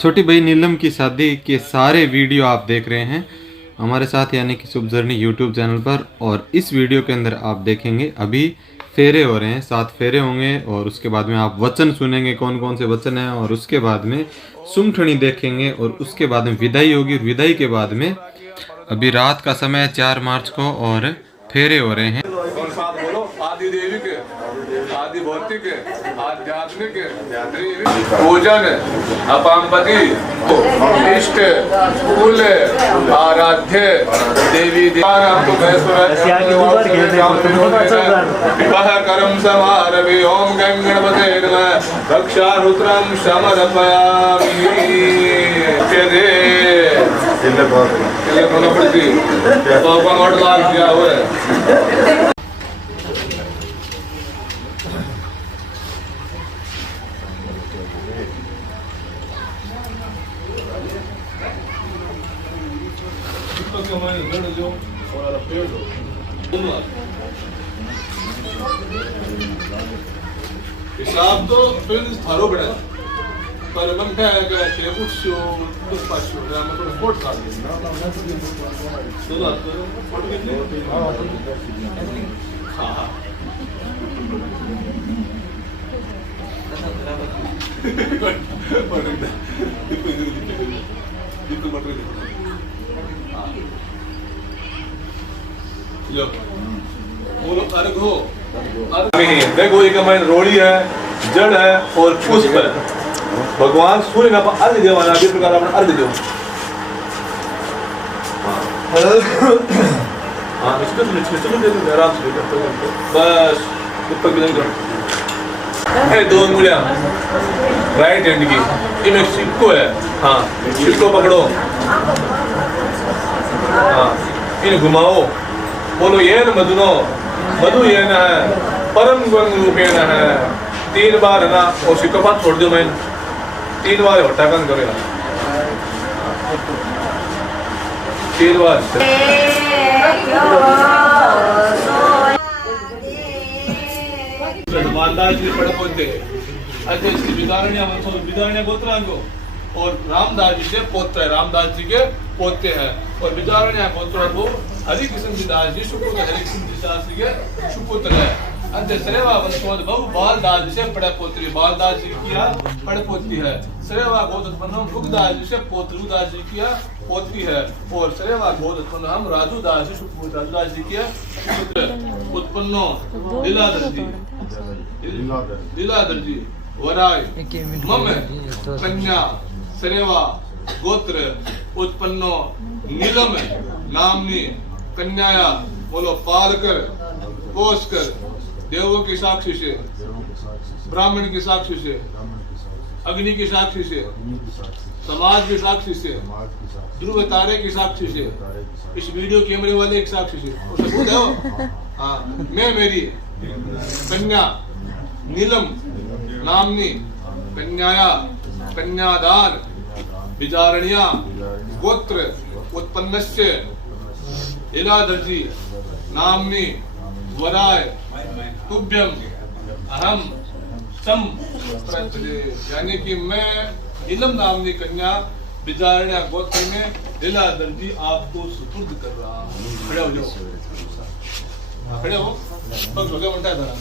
छोटी भाई नीलम की शादी के सारे वीडियो आप देख रहे हैं हमारे साथ यानी कि शुभ जर्नी यूट्यूब चैनल पर। और इस वीडियो के अंदर आप देखेंगे अभी फेरे हो रहे हैं, 7 फेरे होंगे और उसके बाद में आप वचन सुनेंगे कौन कौन से वचन हैं, और उसके बाद में सुमठनी देखेंगे और उसके बाद में विदाई होगी। विदाई के बाद में अभी रात का समय है 4 मार्च को और फेरे हो रहे हैं। आदि देवी के, आदि भौतिक, आध्यात्मिक, पूजन, अपामपति, इष्ट, कुल, आराध्य देवी विवाह करम समारभि। ओम गणपते नमः। रक्षारुद्रम समर्पयामि। तो कौन लाग गया हुआ हिसाब तो फिल्म थारो बड़ा पर मन क्या है कि ये कुछ शो कुछ पास शो ना मतलब फोर्ट का सुना तो फोर्ट कितने हां लो बोलो अर्घ हो। देखो एक हमारी रोड़ी है, जड़ है और पुष्प है। भगवान सूर्य का अर्घ देवाना इस प्रकार अपना अर्घ दो। हाँ इसको दे दो आराम से बस ऊपर भी नहीं है। 2 उंगलियां राइट हैंड की, इनमें सिक्को है। हाँ सिक्को पकड़ो, हाँ इन घुमाओ, बोलो ये न मधुनो मधु ये न है परम गुण रूपे न है। 3 बार है ना और सिक्को पास छोड़ दो। मैं 3 बार हटाकन करेगा 3 बार। मालदास जी पढ़ पहुंचे अच्छे श्री विदारण्य गोत्रांगो और रामदास जी के पोत्र है, रामदास जी के पोते हैं। और विदारण्य गोत्र को हरि कृष्ण जी दास जी सुपुत्र, हरि कृष्ण जी शास्त्री के सुपुत्र है। अंत सरेवा वंशोद बहु बालदास जी से पढ़े पोत्री, बालदास जी किया पढ़ पोती है। सरेवा गोद उत्पन्न रुगदास जी से पोत्र, रुगदास जी किया पोत्री है। और सरेवा गोद उत्पन्न हम राजू दास जी सुपुत्र, राजू दास जी किया सुपुत्र उत्पन्नो लीलाधर जी, लीलाधर जी वराय मम कन्या सरेवा गोत्र उत्पन्नो नीलम नामनी कन्याया। बोलो पालकर पोषकर देवों की साक्षी से, ब्राह्मण की साक्षी से, अग्नि की साक्षी से, समाज की साक्षी से, ध्रुव तारे की साक्षी से, इस वीडियो कैमरे वाले की साक्षी से सबूत है वो। हाँ मैं मेरी कन्या नीलम नामनी कन्याया कन्यादान विचारणिया गोत्र उत्पन्नस्य लीलाधर जी नामनी वराय तुभ्यम अहम सम प्रत्यय। यानी कि मैं नीलम नामनी कन्या विचारणिया गोत्र में लीलाधर जी आपको सुपुर्द कर रहा हूँ। खड़े हो जाओ, खड़े हो बस हो गया बनता है धरा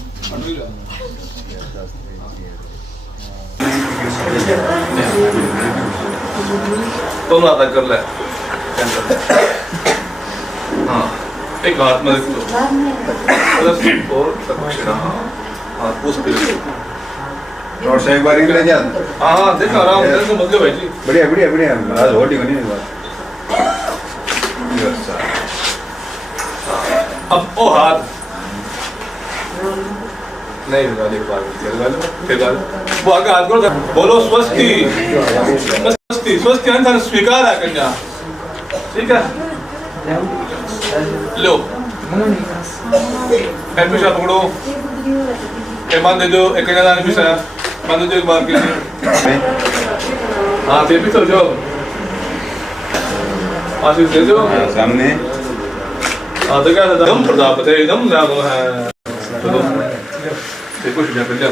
तो ना आता कर ले। हाँ एक हाथ में रख दो और दक्षिणा। हाँ पुष्प और से एक बार इधर जा। हाँ देखो आराम से मत लो भाई जी। बढ़िया बढ़िया बढ़िया आज होटी बनी है बात। अब ओ हाथ नहीं लगा ले बार वो आगे हाथ करो, बोलो स्वस्ति स्वस्ति स्वस्ति अंतर स्वीकार है कन्या। ठीक है लो एन पिछा पकड़ो, ए मान दे दो, एक कन्यादान पिछा मान दे दो एक बार के लिए। हाँ फिर भी तो जाओ आशीष दे दो सामने। हाँ तो क्या था दम प्रताप है, दम नाम है देखो क्या कर लिया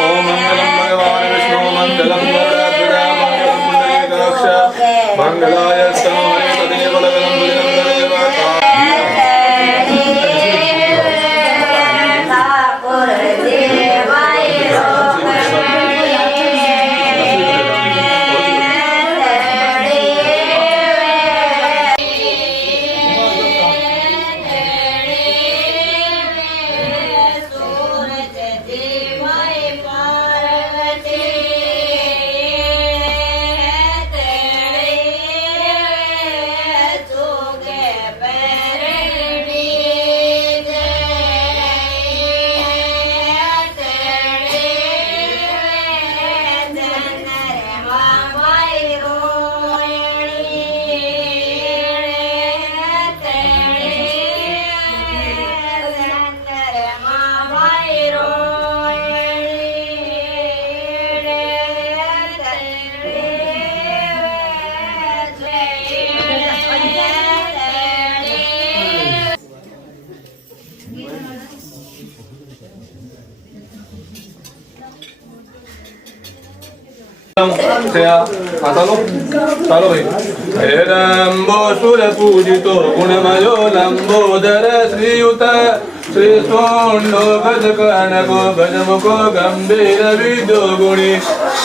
ओम मंगलम भगवान विष्णु मंगलम गरुड़ा मंगलम पुंडरीकाक्ष मंगलाय स्तनोरे तदेव लगनं भुजनं देवता चलो भाई हे लंबो सुर पूजितो गुणमयो लंबोदर श्रीयुत श्री सोंडो गज कर्णको गजमुखो गंभीर विद्यो गुणी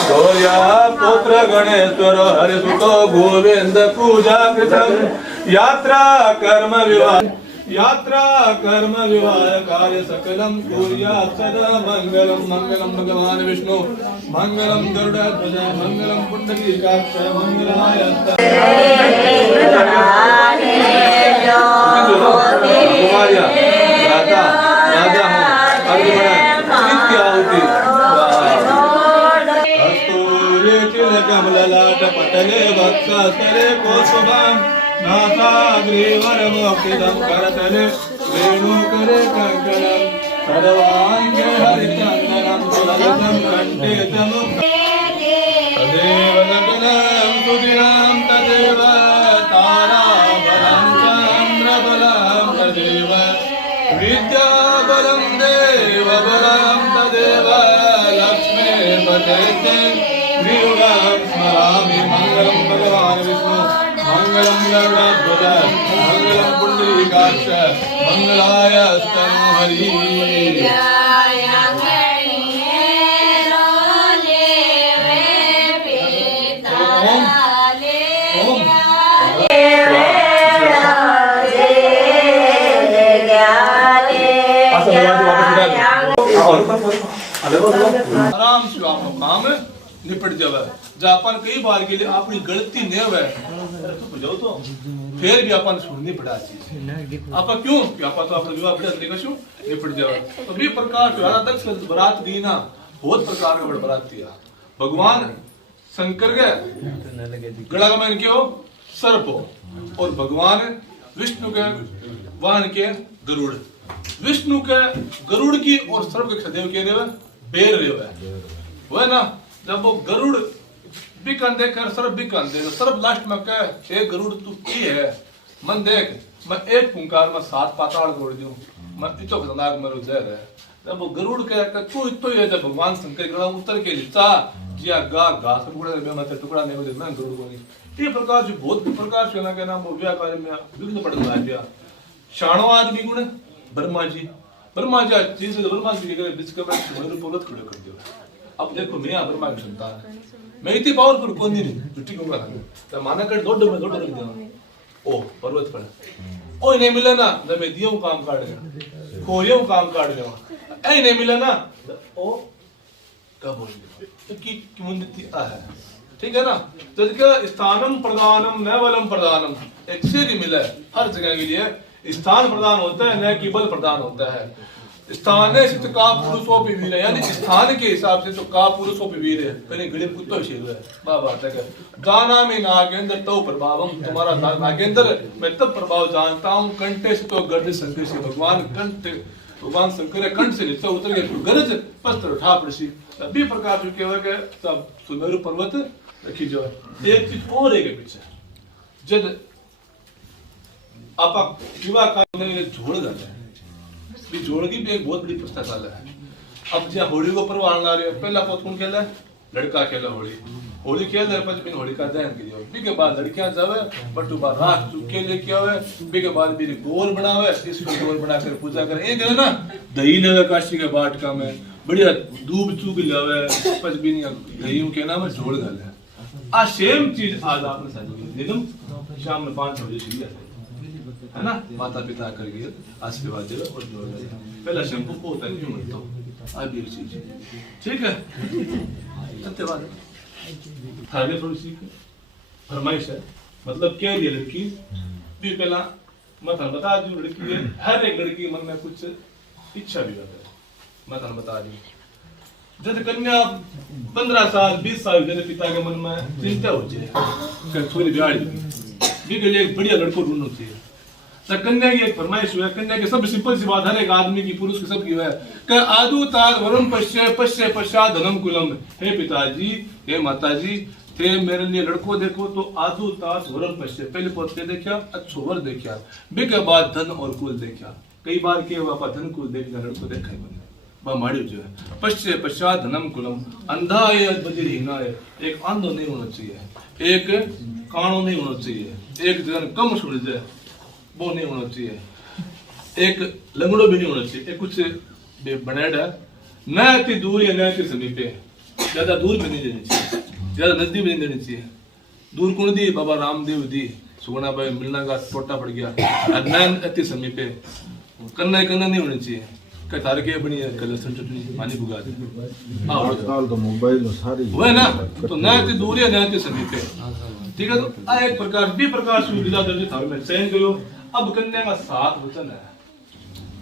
गौर्या पुत्र गणेश्वर हरिसुतो गोविंद पूजा कृतम यात्रा कर्म विवाह कार्य सकलम कुर्यात् सदा मंगलम मंगलम भगवान विष्णु मंगलम गरुड़ध्वज मंगलम पुंडरीकाक्ष मंगलाय कुमारिया राजा राजा कस्तूरी तिलकम ललाट पटले वक्षस्थले कौस्तुभम् नासाग्रीवरमुक्तिदं करतले वेणुकरे कंकणं सर्वाङ्गे हरिचन्दनं सुललितं कण्ठे च तदेव लगनं सुदिनं तदेव ताराबलं चन्द्रबलं तदेव विद्याबलं देवबलं तदेव लक्ष्मीपते श्रीयुगं स्मरामि मंगलं भगवान् विष्णु मंगलम गरुड़ध्वज मंगलम पुंडरीकाक्ष मंगलाय स्तनोहरि आराम से आपका काम निपट जावे जापान कई बार के लिए अपनी गलती नहीं हुए तो जाओ तो फिर भी अपन सुननी पड़ा चीज आपा क्यों कि आपा तो अपना विवाह बिड़ा लेकर शू निपट जावे तो भी प्रकार द्वारा तक बरात दी ना बहुत प्रकार का बरात दिया भगवान शंकर के गला का मैंने क्यों सर्प और भगवान विष्णु के वाहन के गरुड़ विष्णु के गरुड़ की और सर्प के सदैव के रेवे बेर रेवे वो है ना जब वो गरुड़ भी कंधे कर सर्प भी कंधे सर्प लास्ट में कह हे गरुड़ तू की है मन देख मैं एक फुंकार में 7 पाताल तोड़ दूं मैं इतो खतरनाक मरो जहर है जब वो गरुड़ कह तू इतो ही है जब भगवान शंकर गला उतर के लिचा जिया गा घास टुकड़ा में मत टुकड़ा नहीं बजे मैं गरुड़ को नहीं ये प्रकार जो बहुत प्रकार से ना के नाम वो व्याह कार्य में विघ्न पड़ गया दिया शाणो आदमी गुण ब्रह्मा जी चीज ब्रह्मा जी के बीच का मेरे पर्वत खड़े कर दिया अब देखो मैं ब्रह्मा की संतान मैं इतनी पावरफुल कौन नहीं जुटी कहूंगा तो माना कर दौड़ में दौड़ रख दिया ओ पर्वत पर ओ नहीं मिले ना जब मैं दियो काम काट गया कोरियो काम काट गया ऐ नहीं मिले ना ओ कब बोल तो की मुंदती आ है ठीक है ना तदका स्थानम प्रदानम नवलम प्रदानम एक से ही मिला है हर जगह के लिए स्थान प्रदान होता है न कि बल प्रदान होता है स्थान से तो का पुरुषों पे वीर है यानी स्थान के हिसाब से तो का पुरुषों पे वीर है पहले गरीब कुत्तो शेर है बात है दाना में नागेंद्र तो प्रभावम तुम्हारा नागेंद्र मैं तब प्रभाव जानता हूँ कंठे से तो गर्द शंकर से भगवान शंकर कंठ से नीचे उतर गए गरज पस्त्र उठा पड़ी अभी प्रकार जो केवल के सब सुमेरु पर्वत रखी जो एक चीज और है के पीछे जद आपा विवाह का जोड़ जाता है, जोड़ की भी एक बहुत बड़ी पुस्तकालय है। अब जहाँ होली को पर्व आने रहे पहला पौध कौन खेला है, लड़का खेला होली, होली खेल रहे पांच दिन होली का दहन किया, बी के बाद लड़कियां जावे बटू बार रात चुके लेके आवे, बी के बाद भी गोर बनावे, इसको गोर बनाकर पूजा करे, एक है ना दही लेवे काशी के बाटका में बढ़िया दूब चूक लावे, पांच दिन दही के नाम जोड़ डाले। आ सेम चीज आज आपने साथ निदम शाम में 5 बजे सीधा है ना, माता पिता करके आशीर्वाद दे और जोड़ दे, पहला शैम्पू को होता है क्यों तो अब ये चीज ठीक है। सत्यवाद थाने थोड़ी सी फरमाइश है, मतलब क्या ये लड़की भी पहला मैं थाने बता दूं, लड़की है हर एक लड़की मन में कुछ इच्छा भी रहता है, मैं थाने बता दूं जैसे कन्या 15 साल 20 साल जैसे पिता के मन में चिंता होती है थोड़ी ब्याह भी के लिए एक बढ़िया लड़को ढूंढना चाहिए। तो कन्या की एक फरमाइश हुआ, कन्या की सब सिंपल सी बात हर एक आदमी की पुरुष की सब की है कि आदु तार वरुण पश्य पश्य पश्चात धनम कुलम। हे पिताजी हे माताजी थे मेरे लिए लड़को देखो तो आदु तार वरुण पश्य, पहले पौध के देखा अच्छो वर देखा, बे के बाद धन और कुल देखा। कई बार के वापा धन कुल देखना लड़को देखा ही बने माड़ी जो है पश्य पश्चात धनम कुलम। अंधा है बधिरहीना है, एक अंधो नहीं होना चाहिए, एक कानो नहीं होना चाहिए, एक जन कम सुन जाए वो नहीं होना चाहिए, एक लंगड़ो भी नहीं होना चाहिए, एक कुछ बनाया है न इतनी दूर या न इतनी समीप है, ज्यादा दूर भी नहीं देनी चाहिए, ज्यादा नजदीक भी नहीं देनी चाहिए। दूर कौन दी बाबा रामदेव दी सुगुणा भाई मिलना का टोटा पड़ गया, न इतनी समीप है, करना नहीं होनी चाहिए, तार के बनी लहसुन चटनी पानी भुगा दे आजकल तो मोबाइल सारी वो है ना, तो न इतनी दूर या न इतनी समीप है, ठीक है। तो आ एक प्रकार भी प्रकार सुविधा दर्ज था मैं चयन करो। अब कन्या का 7 वचन है,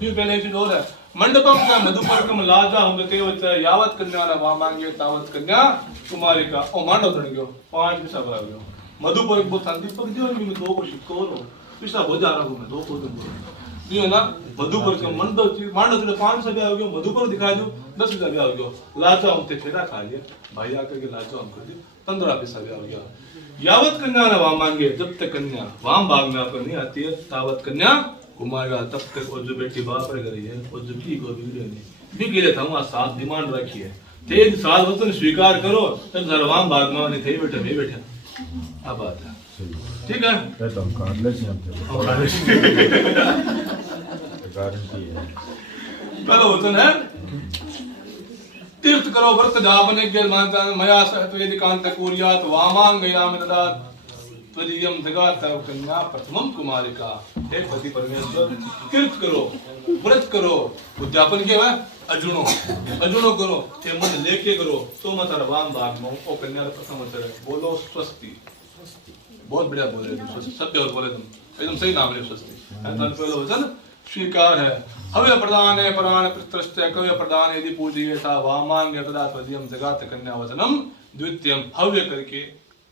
फिर पहले चीज और है मंडपम का मधुपर्कम लाजा होंगे ते वचन यावत कन्या ना वा मांगे तावत कन्या कुमारी का ओ मांडो धन गयो 5 पिसा भरा गयो मधुपर्क बो शांति पक दियो मैं 2 को शिको रो पिसा हो जा रहा हूं मैं 2 को दूं दियो ना मधुपर्क मंडो मांडो तो 500 आ गयो मधुपर्क दिखा दो 10,000 आ गयो लाजा हम ते फेरा खा लिया भाई आकर के लाजा हम कर दियो 15 पैसा आ गया। यावत कन्या ना वाम मांगे जब तक कन्या वाम भाग में आपको नहीं आती है तावत कन्या कुमारेगा तब तक और जो बेटी बाप रह गई है और जो की को बिगड़े नहीं भी गिरे था वहां 7 डिमांड रखी है तेज साल वचन स्वीकार करो तब सर्वाम भाग में नहीं थे बैठे नहीं बैठे अब बात है ठीक है तो कर ले गारंटी है पहला वचन है तीर्थ करो व्रत जापने के मानता मया सहत वेदि कांत कुर्यात वामांग याम ददात त्वदीयम जगात कन्या प्रथमम कुमारिका। हे पति परमेश्वर तीर्थ करो व्रत करो उद्यापन के है अजुणो करो ते मन लेके करो तो मत वाम भाग में ओ कन्या प्रथम वचन बोलो स्वस्ति बहुत बढ़िया बोल रहे तुम सत्य और बोले तुम एकदम सही नाम है स्वस्ति है तो पहला वचन स्वीकार है। हव्य प्रदान है प्राण पितृष्ट कव्य प्रदान यदि पूजिए था वामान यतदा त्वदीयम जगात कन्या वचनम द्वितीयम हव्य करके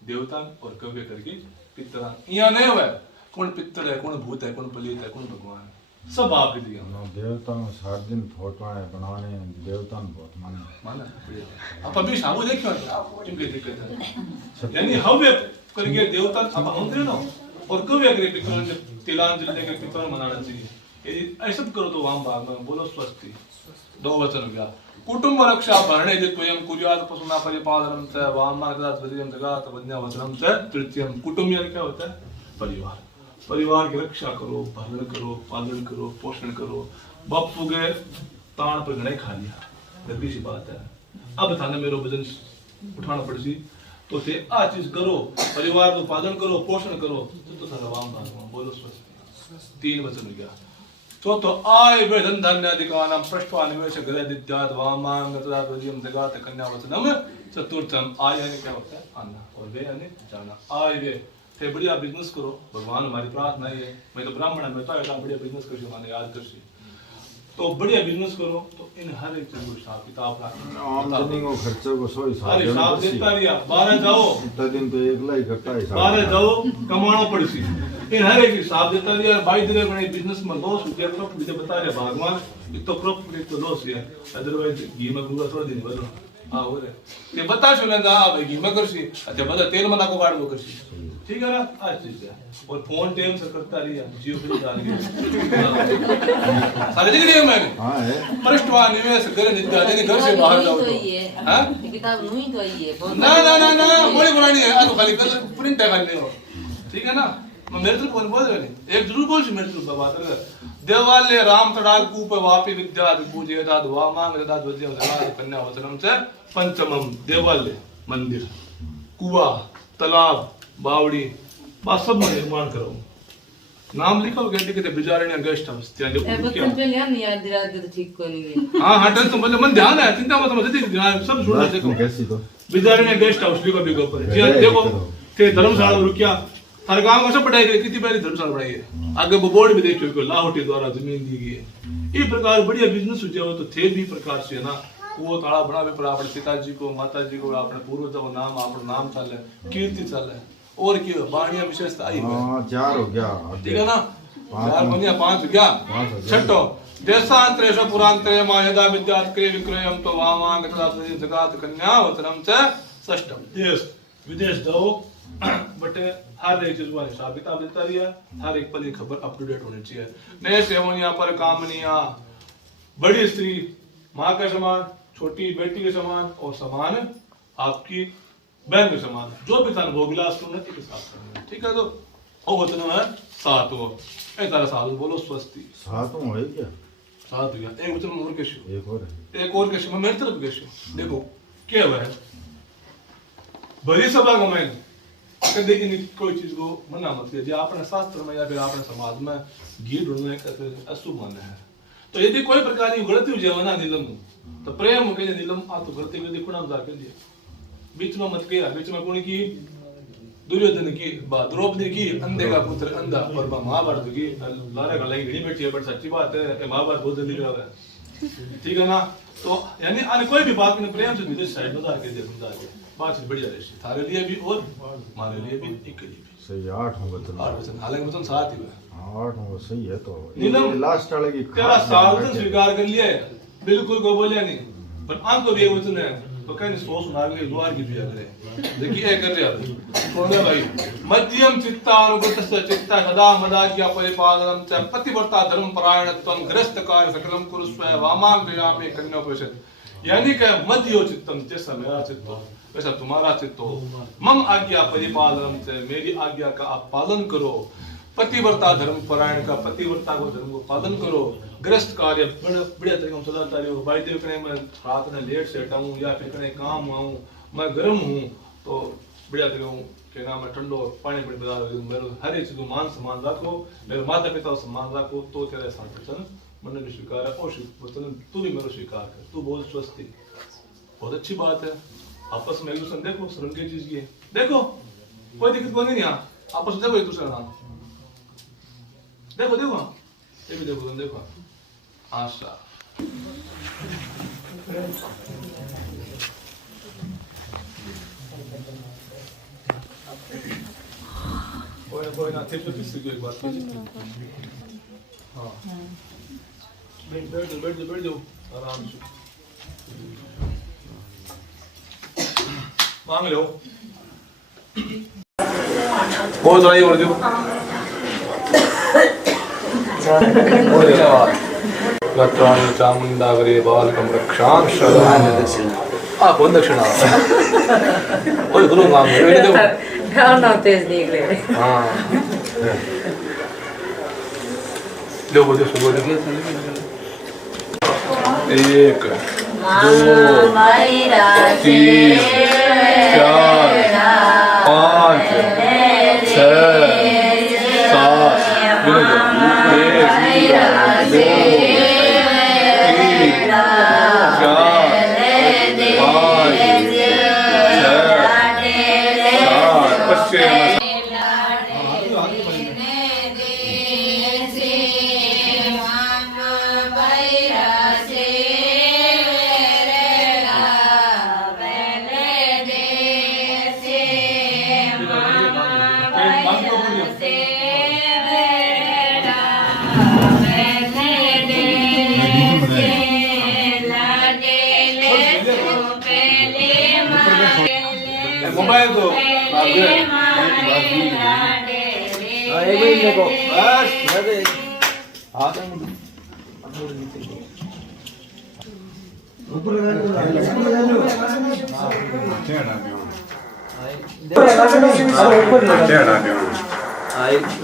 देवता और कव्य करके पितरा यहाँ नहीं हुआ कौन पितर है कौन भूत है कौन पलित है कौन भगवान है सब आप ही दिया देवता 7 दिन फोटो बनाने देवता बहुत माने आप अभी शामू देखियो क्योंकि दिक्कत है यानी हव्य करके देवता अब हम दे ना और कव्य करके पितर तिलांजलि देकर पितर मनाना चाहिए। यदि ऐसा करो तो वाम भाग में बोलो स्वस्ति 2 वचन हो गया। कुटुंब रक्षा भरणे यदि त्वयं कुर्यात् पशुना परिपालनम च वामार्गदा त्वदीयं जगात वन्या वचनम च तृतीयम। कुटुंब यानी क्या होता है परिवार, परिवार की रक्षा करो भरण करो पालन करो पोषण करो। बापू के तान पर गणे खा लिया गंदी सी बात है अब थाने मेरो वजन उठाना पड़सी तो थे आ चीज करो परिवार को पालन करो पोषण करो तो सारा वाम भाग बोलो स्वस्ति 3 वचन हो गया। तो आय वे धन धान्य अधिकानां पृष्ठवा निवेश गृह दिद्यात् वामांग तदा त्वदीयं जगात कन्या वचनम चतुर्थम। आय यानी क्या होता है आना और वे यानी जाना। आय वे थे बढ़िया बिजनेस करो भगवान हमारी प्रार्थना है मैं तो ब्राह्मण है मैं तो ऐसा बढ़िया बिजनेस कर माने याद कर तो बढ़िया बिजनेस करो तो इन हर एक चीज को हिसाब किताब रखना आमदनी को खर्चे को सो हिसाब देता रिया 12 जाओ इतना दिन तो एकला ही करता है 12 जाओ कमाना पड़सी इन हर एक हिसाब देता रिया 22 दिन बने बिजनेस में लॉस हो गया तो मुझे बता रहे भगवान तो प्रॉफिट तो लॉस है अदरवाइज घी में गुगा थोड़ा दिन बदलो हां हो रे ते बता छो ना भाई घी में करसी अच्छा बता तेल में नाको काढ करसी ठीक है ना, आज चीज है। और फोन टाइम से करता रही जियो फिर डाल के सारे जगह मैंने हाँ है पृष्ठवा निवेश घर निद्रा देने घर से बाहर जाओ तो हां किताब नहीं तो ये ना ना ना ना बड़ी पुरानी है, आज खाली कलर प्रिंट है करने हो, ठीक है ना। मैं मेरे तरफ बोल रहा नहीं, एक जरूर बोल मेरे तरफ बात कर देवालय राम तड़ाग कूप वापी विद्या पूजे दाद वामांग दाद वज्य दाद कन्या वचनम से पंचमम देवालय मंदिर कुआ तालाब बावड़ी बस सब में निर्माण करो। नाम लिखो कहते कहते बिजारण्य गेस्ट हाउस ત્યાં जो बचपन पे लिया नहीं याद दिला दे तो ठीक को नहीं गई। हां हां तो मतलब मन ध्यान है, चिंता मत मत सब सुन रहे देखो कैसी तो बिजारण्य गेस्ट हाउस लिखो बिगो पर जी देखो थे धर्मशाला रुकिया हर गांव में सब पढ़ाई गई, कितनी प्यारी धर्मशाला बढ़ाई है। आगे वो बोर्ड भी देखियो को लाहौटी द्वारा जमीन दी गई है। ये प्रकार बढ़िया बिजनेस हो जाओ तो थे भी प्रकार से ना वो ताड़ा बड़ा भी पर अपने पिताजी को माताजी को अपने पूर्वज को नाम अपना नाम चल है, कीर्ति चल है और क्यों बाणिया विशेषता आई है। हाँ 4 हो गया ठीक है ना, 4 बनिया 5 हो गया छठो देशांतरेश पुरांतरे मायदा विद्यात् क्रिय विक्रयम तो वामांग तथा जगत कन्या वचनम च षष्ठम देश विदेश दो बटे हर एक चीज का हिसाब किताब देता रही है, हर एक पल की खबर अप टू डेट होनी चाहिए। नए सेवनिया पर कामनिया बड़ी स्त्री माँ के समान, छोटी बेटी के समान और समान आपकी बहन के समान, जो भी तन भोगिलास उन्नति के साथ करना, ठीक है। तो ओ वचन है 7 वो ए तारा 7 बोलो स्वस्ति 7 हो क्या 7 हो गया। एक वचन और कैसे एक और कैसे मैं मेरी तरफ कैसे देखो क्या हुआ है बड़ी सभा को मैं कभी इन कोई चीज को मना मत कीजिए, अपने शास्त्र में या फिर अपने समाज में घी ढूंढने का अशुभ मान्य है। तो यदि कोई प्रकार की गलती हो जाए ना नीलम तो प्रेम के नीलम आ तो गलती में देखो ना कर दिया बीच में मत गया, बीच में कौन की दुर्योधन की बात द्रौपदी की अंधे का पुत्र अंधा और महाभारत की लारे का लगी घड़ी बैठी है, बट सच्ची बात है महाभारत बहुत जल्दी लगा है, ठीक है ना। तो यानी अन्य कोई भी बात में प्रेम से नीचे साइड में जाके दे समझा के बात बढ़िया रहती थारे लिए भी और हमारे लिए भी एक लिए भी सही 8 हो वचन 8 वचन हालांकि वचन 7 ही हुआ 8 हो सही है। तो नीलम लास्ट वाले की तेरा सावधान स्वीकार कर लिया है, बिल्कुल को बोलिया नहीं, पर अंक को भी एक वचन है तो कहीं सोच सुना के द्वार की दिया करे। देखिए कर रहे हैं कौन है भाई मध्यम चित्तानुगत चित्ता सदा मदा किया परिपालनम च पतिव्रता धर्म परायणत्वम ग्रस्त कार्य सकलम कुरुस्व वामाग्रयामे कन्यापरिषद, यानी कि मध्यो चित्तम जैसा मेरा चित्त हो वैसा तुम्हारा चित्त हो। मम आज्ञा परिपालनम च मेरी आज्ञा का आप पालन करो। पतिव्रता धर्म परायण का पतिव्रता को धर्म को पालन करो। ग्रस्त कार्य बढ़िया तरीके से चलाता रहो। भाई देव कने मैं रात में लेट से हटाऊं या फिर कने काम आऊं मैं गर्म हूं तो बढ़िया तरीके के नाम मैं ठंडो पानी पड़ी बता मेरे हर एक चीज को मान सम्मान रखो, मेरे माता पिता को सम्मान रखो तो तेरे साथ वचन मन में स्वीकार है और वचन तू भी मेरा स्वीकार कर, तू बोल स्वस्ति, बहुत अच्छी बात है। आपस में एक दूसरे देखो शर्म की चीज की है, देखो कोई दिक्कत कोई नहीं यहाँ आपस में देखो एक दूसरे नाम देखो देखो ये भी देखो देखो आशा कोई ना थे तो किसी को एक बात हाँ बैठ जाओ आराम से मांग लो बहुत सारी और दो गत्राणि चामुंडागरे बालकं रक्षां शरणां आ कौन दक्षिणा ओए गुरु नाम है देखो गाँव ना तेज निकले हां लो बोलो सुबह देखिए 1 2 3 4 5 6 मोबाइल दो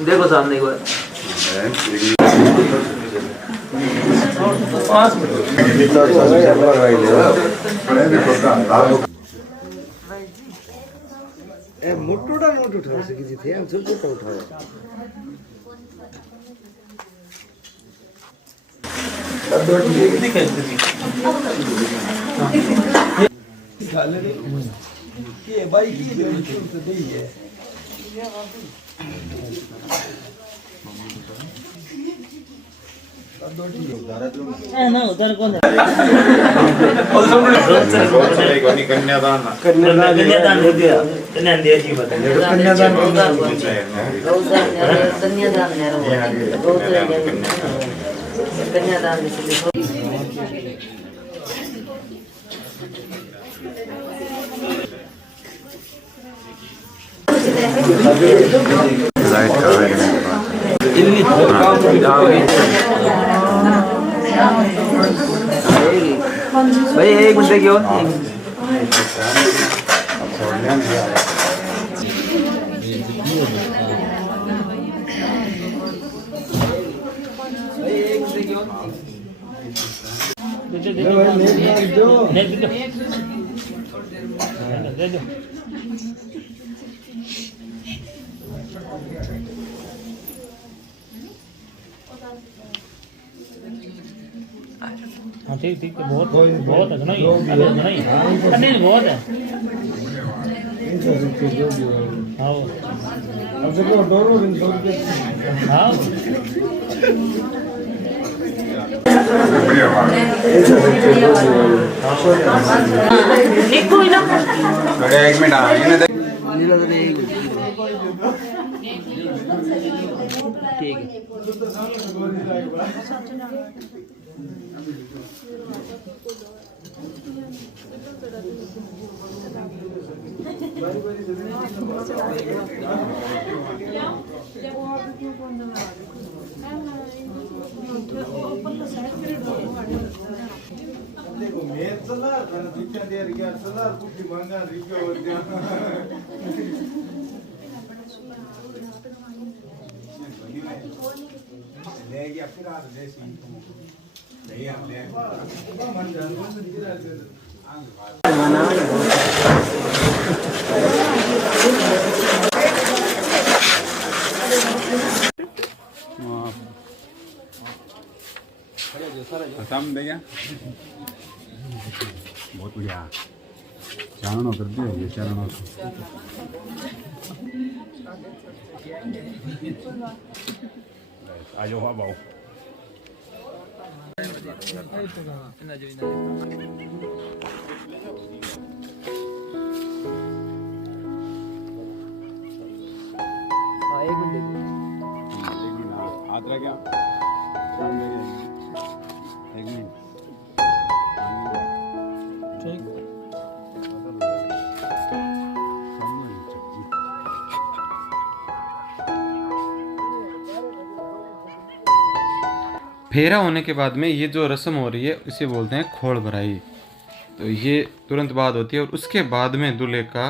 देखो सामने को मोटोटा नोट उठा सकी थे हम सब छोटा उठाया ये भाई की जो तो नहीं है ना उधर कौन है कन्यादान हो गया कन्यादान दिया जी बता कन्यादान भाई एक मिनट क्यों हाँ ठीक ठीक बहुत बहुत है नहीं नहीं नहीं बहुत है हाँ हाँ एक मिनट ठीक है देखो मैं चला था दिखा दे रिया चला कुछ मांगा रियो हो गया ले गया फिर आ दे सी ले आ ले मन जान खत्म देगा बहुत बढ़िया चारणों कर दिया ये चारणों आ जाओ बाबू आतरा क्या एक मिनट फेरा होने के बाद में ये जो रस्म हो रही है इसे बोलते हैं खोड़ भराई। तो ये तुरंत बाद होती है और उसके बाद में दूल्हे का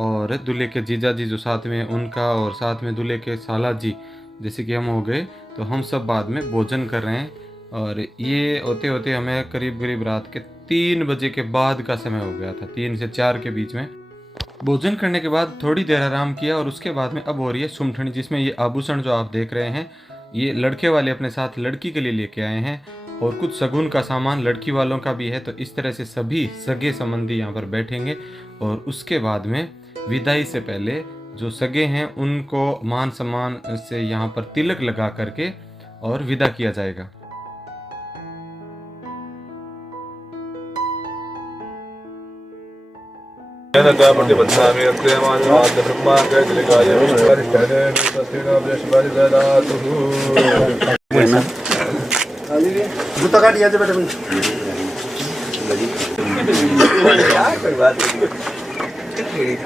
और दूल्हे के जीजा जी जो साथ में उनका और साथ में दूल्हे के साला जी जैसे कि हम हो गए, तो हम सब बाद में भोजन कर रहे हैं। और ये होते होते हमें करीब करीब रात के 3 बजे के बाद का समय हो गया था, 3 से 4 के बीच में। भोजन करने के बाद थोड़ी देर आराम किया और उसके बाद में अब हो रही है सुमठनी, जिसमें ये आभूषण जो आप देख रहे हैं ये लड़के वाले अपने साथ लड़की के लिए लेके आए हैं और कुछ शगुन का सामान लड़की वालों का भी है। तो इस तरह से सभी सगे संबंधी यहाँ पर बैठेंगे और उसके बाद में विदाई से पहले जो सगे हैं उनको मान सम्मान से यहाँ पर तिलक लगा करके और विदा किया जाएगा। जूता काट दिया बेटा ये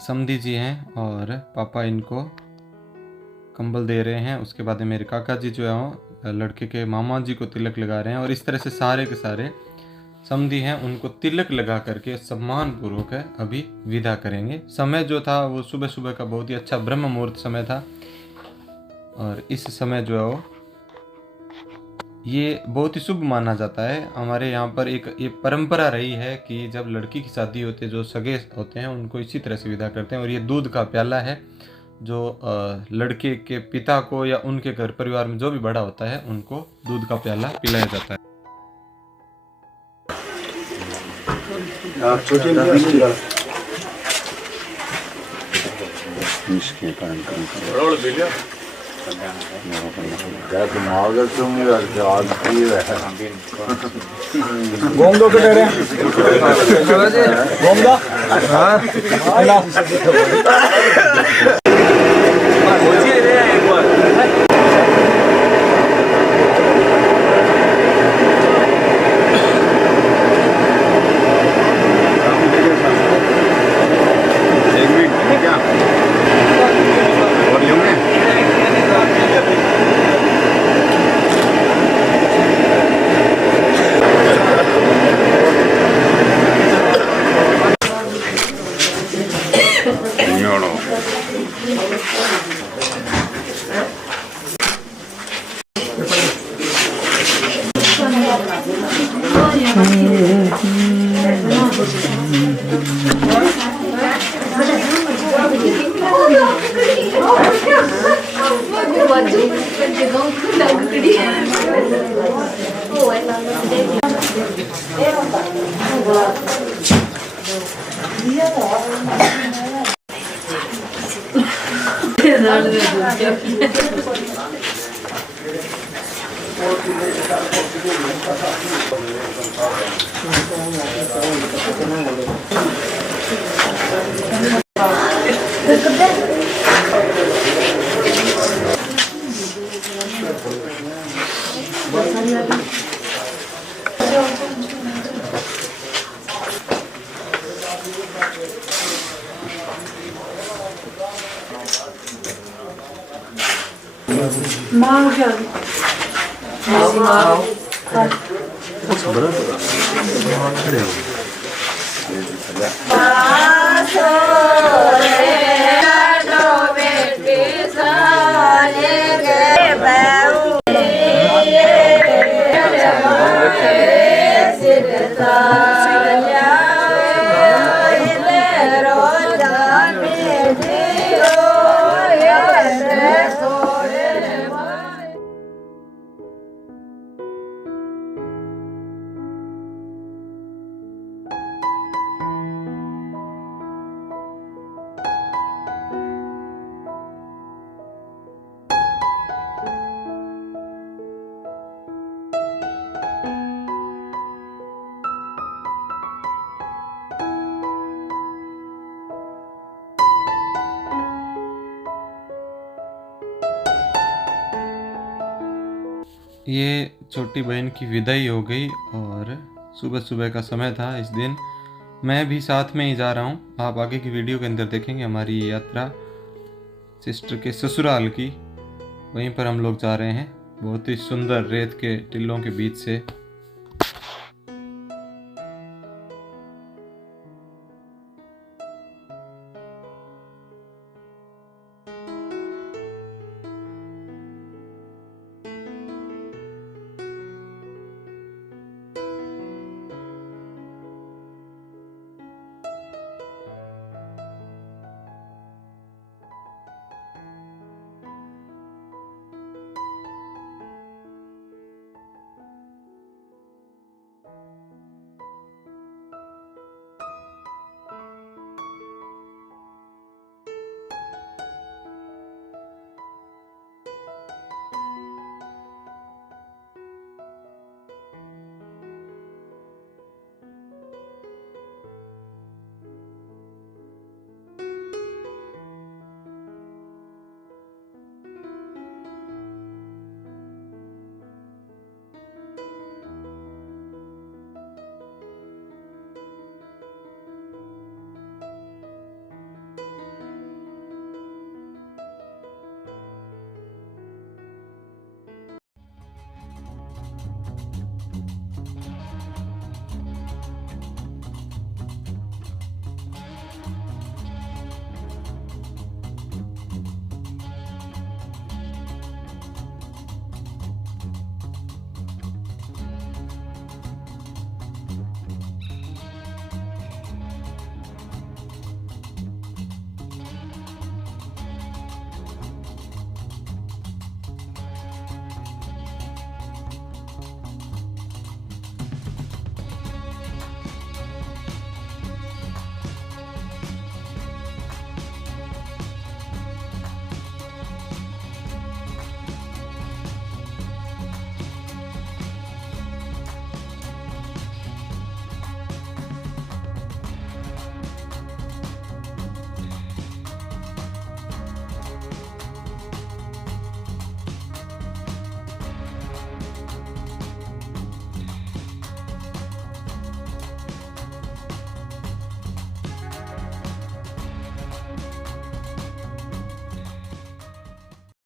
समधी जी हैं और पापा इनको कंबल दे रहे हैं। उसके बाद मेरे काका जी जो है वो लड़के के मामा जी को तिलक लगा रहे हैं और इस तरह से सारे के सारे समधी हैं उनको तिलक लगा करके सम्मान पूर्वक है अभी विदा करेंगे। समय जो था वो सुबह सुबह का बहुत ही अच्छा ब्रह्म मुहूर्त समय था और इस समय जो है वो ये बहुत ही शुभ माना जाता है। हमारे यहाँ पर एक ये परंपरा रही है कि जब लड़की की शादी होती है जो सगे होते हैं उनको इसी तरह से विदा करते हैं। और ये दूध का प्याला है जो लड़के के पिता को या उनके घर परिवार में जो भी बड़ा होता है उनको दूध का प्याला पिलाया जाता है। गोंदो के डेरे गोंदा हाँ ये छोटी बहन की विदाई हो गई और सुबह सुबह का समय था इस दिन। मैं भी साथ में ही जा रहा हूँ। आप आगे की वीडियो के अंदर देखेंगे हमारी ये यात्रा सिस्टर के ससुराल की। वहीं पर हम लोग जा रहे हैं बहुत ही सुंदर रेत के टीलों के बीच से।